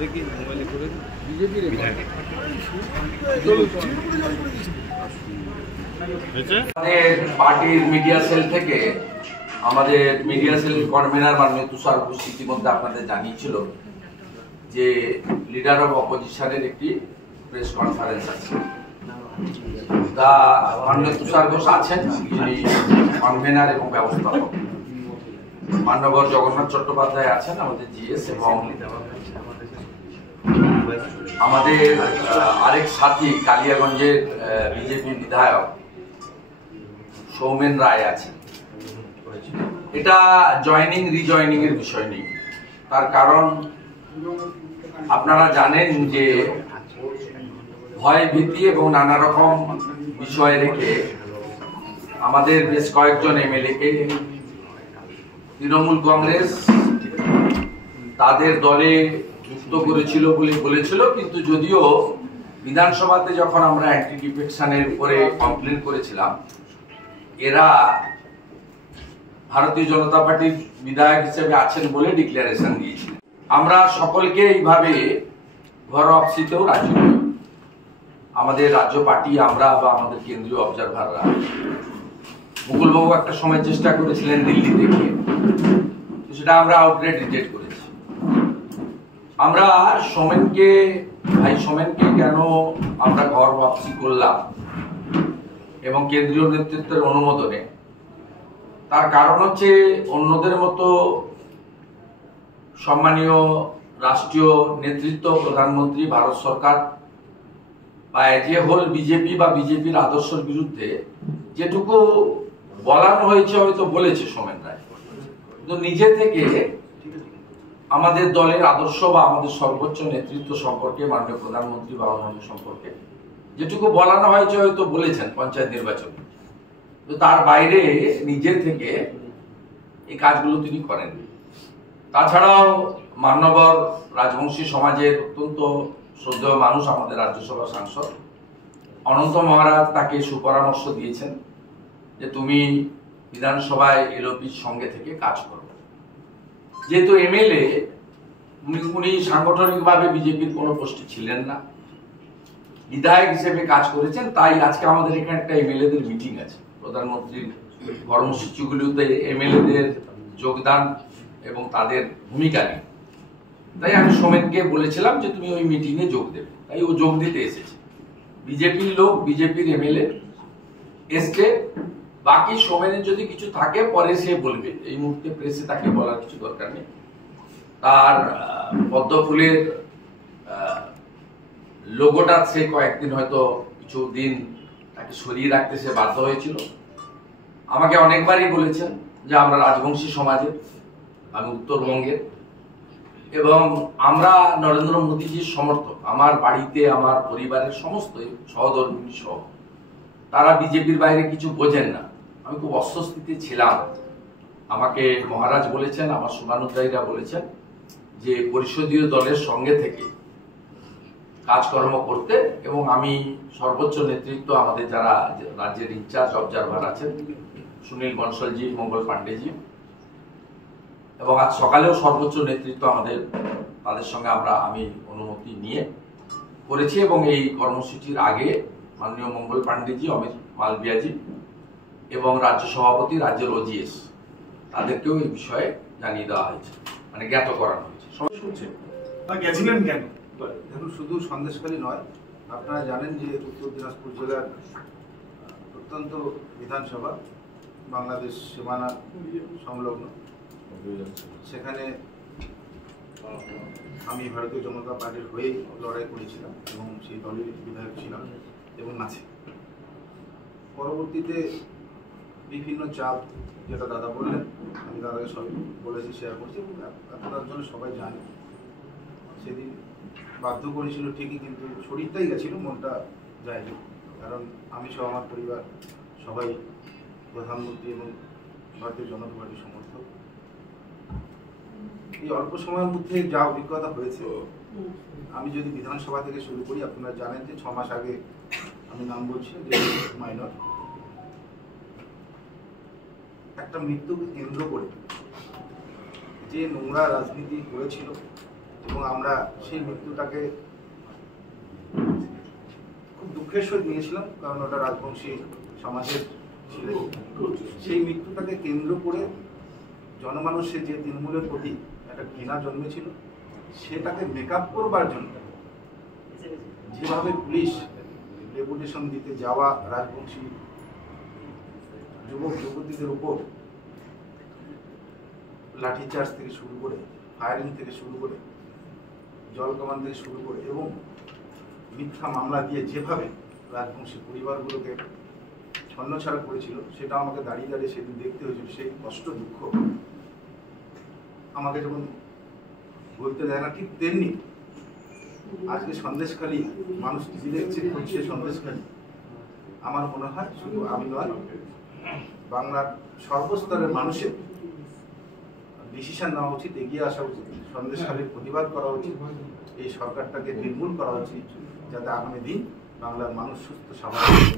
দেখি মোবাইলে করে বিজেপির পার্টির মিডিয়া সেল থেকে আমাদের মিডিয়া সেল কনভেনার মাননীয় তুষার ঘোষ ইতিমধ্যে আপনাদের জানিয়েছিল যে লিডার অফ অপোজিশনের একটি প্রেস কনফারেন্স আছে। তা মাননীয় তুষার ঘোষ আছেন, যিনি কনভেনার এবং ব্যবস্থাপক। মান্যবর জগন্নাথ চট্টোপাধ্যায় আছেন আমাদের জিএস, এবং আমাদের আরেক সাথী কালিয়াগঞ্জের বিজেপি বিধায়ক সৌমেন রায় আছেন। এটা জয়নিং রিজয়নিং এর বিষয় নেই, তার কারণ আপনারা জানেন যে ভয় ভীতি এবং নানা রকম বিষয় রেখে আমাদের বেশ কয়েকজন এমএলএ কে তৃণমূল কংগ্রেস তাদের দলে যুক্ত করেছিল বলে বলেছিল, কিন্তু যদিও বিধানসভাতে যখন আমরা অ্যান্টি ডিফেকশনের উপরে কমপ্লেন করেছিলাম, এরা ভারতীয় জনতা পার্টির বিধায়ক হিসেবে আছেন বলে ডিক্লারেশন দিয়েছিলেন। আমরা সকলকে এইভাবে ঘর অফিসেও রাজি হই, আমাদের রাজ্য পার্টি আমরা বা আমাদের কেন্দ্রীয় অবজারভাররা। মুকুলবাবু একটা সময় চেষ্টা করেছিলেন দিল্লি থেকে, সেটা আমরা আউটলেট রিজেক্ট করেছি। আমরা ভাই সোমেনকে কেন আমরা ঘর ওয়াপসি করলাম এবং কেন্দ্রীয় নেতৃত্বের অনুমোদনে, তার কারণ হচ্ছে অন্যদের মতো সম্মানীয় রাষ্ট্রীয় নেতৃত্ব, প্রধানমন্ত্রী, ভারত সরকার বা এজ এ হোল বিজেপি বা বিজেপির আদর্শের বিরুদ্ধে যেটুকু বলানো হয়েছে হয়তো বলেছে সোমেন রায়, কিন্তু নিজে থেকে আমাদের দলের আদর্শ বা আমাদের সর্বোচ্চ নেতৃত্ব সম্পর্কে, মাননীয় প্রধানমন্ত্রী বা অন্যান্য সম্পর্কে যেটুকু বলানো হয়েছে হয়তো বলেছেন পঞ্চায়েত নির্বাচনে, তো তার বাইরে নিজে থেকে এই কাজগুলো তিনি করেননি। তাছাড়াও মান্যবর রাজবংশী সমাজের অত্যন্ত শ্রদ্ধেয় মানুষ, আমাদের রাজ্যসভা সাংসদ অনন্ত মহারাজ তাকে সুপরামর্শ দিয়েছেন যে তুমি বিধানসভায় এলওপির সঙ্গে থেকে কাজ করো। যেহেতু এমএলএ, উনি সাংগঠনিকভাবে বিজেপির কোনো পোস্টে ছিলেন না, বিধায়ক হিসেবে কাজ করেছেন, তাই আজকে আমাদের এখানে একটা এমএলএদের মিটিং আছে। প্রধানমন্ত্রীর কর্মসূচিগুলিতে এমএলএদের যোগদান এবং তাদের ভূমিকা নিয়ে, তাই আমি সোমেনকে বলেছিলাম যে তুমি ওই মিটিংয়ে যোগ দেবে, তাই ও যোগ দিতে এসেছে। বিজেপির লোক, বিজেপির এমএলএ এসছে। বাকি সোমেনের যদি কিছু থাকে পরে সে বলবে, এই মুহূর্তে প্রেসে তাকে বলার কিছু দরকার নেই। তার পদ্ম ফুলের লোগোটা সে কয়েকদিন হয়তো কিছু দিন তাকে সরিয়ে রাখতে সে বাধ্য হয়েছিল। আমাকে অনেকবারই বলেছেন যে আমরা রাজবংশী সমাজের, আমি উত্তরবঙ্গের, এবং আমরা নরেন্দ্র মোদীজির সমর্থক। আমার বাড়িতে আমার পরিবারের সমস্ত সহধর্মিণী সহ তারা বিজেপির বাইরে কিছু বোঝেন না। আমি খুব অস্বস্তিতে ছিলাম। আমাকে মহারাজ বলেছেন, আমার শুভানুধ্যায়ীরা বলেছেন যে পরিষদীয় দলের সঙ্গে থেকে কাজকর্ম করতে, এবং আমি সর্বোচ্চ নেতৃত্ব আমাদের যারা রাজ্যের ইনচার্জ অবজারভার আছেন, সুনীল বনসলজি, মঙ্গল পান্ডেজি, এবং আজ সকালেও সর্বোচ্চ নেতৃত্ব আমাদের, তাদের সঙ্গে আমি অনুমতি নিয়ে করেছি। এবং এই কর্মসূচির আগে মাননীয় মঙ্গল পান্ডেজি, অমিত মালবিয়াজি এবং রাজ্য সভাপতি, রাজ্যের ওজিএস, তাদেরকেও এই বিষয়ে জানিয়ে দেওয়া হয়েছে, মানে জ্ঞাত করানো হয়েছে। গেছিলেন কেন? দেখুন, শুধু সন্দেশখালী নয়, আপনারা জানেন যে উত্তর দিনাজপুর জেলার অত্যন্ত বিধানসভা বাংলাদেশ সীমানা সংলগ্ন, সেখানে আমি ভারতীয় জনতা পার্টির হয়ে লড়াই করেছিলাম এবং সেই দলের বিধায়ক ছিলাম এবং আছি। পরবর্তীতে বিভিন্ন চাপ, যেটা দাদা বললেন, আমি দাদাকে সব বলেছি, শেয়ার করছি, এবং আপনার জন্য সবাই জানে সেদিন বাধ্য করেছিল ঠিকই, কিন্তু শরীরটাই গেছিল, মনটা যায়নি। কারণ আমি সহ আমার পরিবার সবাই প্রধানমন্ত্রী এবং ভারতীয় জনতা পার্টির সমর্থক। এই অল্প সময়ের মধ্যে যা অভিজ্ঞতা হয়েছে, আমি যদি বিধানসভা থেকে শুরু করি, আপনারা জানেন যে 6 মাস আগে আমি নাম বলছি যে মাইনর একটা মৃত্যুকে কেন্দ্র করে যে নোংরা রাজনীতি করেছিল, এবং আমরা সেই মৃত্যুটাকে খুব দুঃখের সহিত নিয়েছিলাম, কারণ ওটা রাজবংশী সমাজের ছিলেন। সেই মৃত্যুটাকে কেন্দ্র করে জনমানুষের যে তৃণমূলের প্রতি একটা ঘৃণা জন্মেছিল, সেটাকে মেকআপ করবার জন্য যেভাবে পুলিশ ডেপুটেশন দিতে যাওয়া রাজবংশী যুবক যুবতীদের উপর লাঠিচার্জ থেকে শুরু করে, ফায়ারিং থেকে শুরু করে, জল কামান থেকে শুরু করে এবং মিথ্যা মামলা দিয়ে যেভাবে রাজবংশী পরিবারগুলোকে ছন্নছাড়া করেছিল, সেটা আমাকে দাঁড়িয়ে দাঁড়িয়ে সেদিন দেখতে হয়েছিল। সেই কষ্ট দুঃখ আমাকে যখন বলতে দেয় না, ঠিক তেমনি আজকে সন্দেশখালী মানুষ টিভি দেখছে, খুঁজছে সন্দেশখালী। আমার মনে হয় শুধু আমি নয়, বাংলার সর্বস্তরের মানুষের ডিসিশন নেওয়া উচিত, এগিয়ে আসা উচিত, সন্দেশখালীর প্রতিবাদ করা উচিত, এই সরকারটাকে নির্মূল করা উচিত, যাতে আগামী দিন বাংলার মানুষ সুস্থ স্বাভাবিক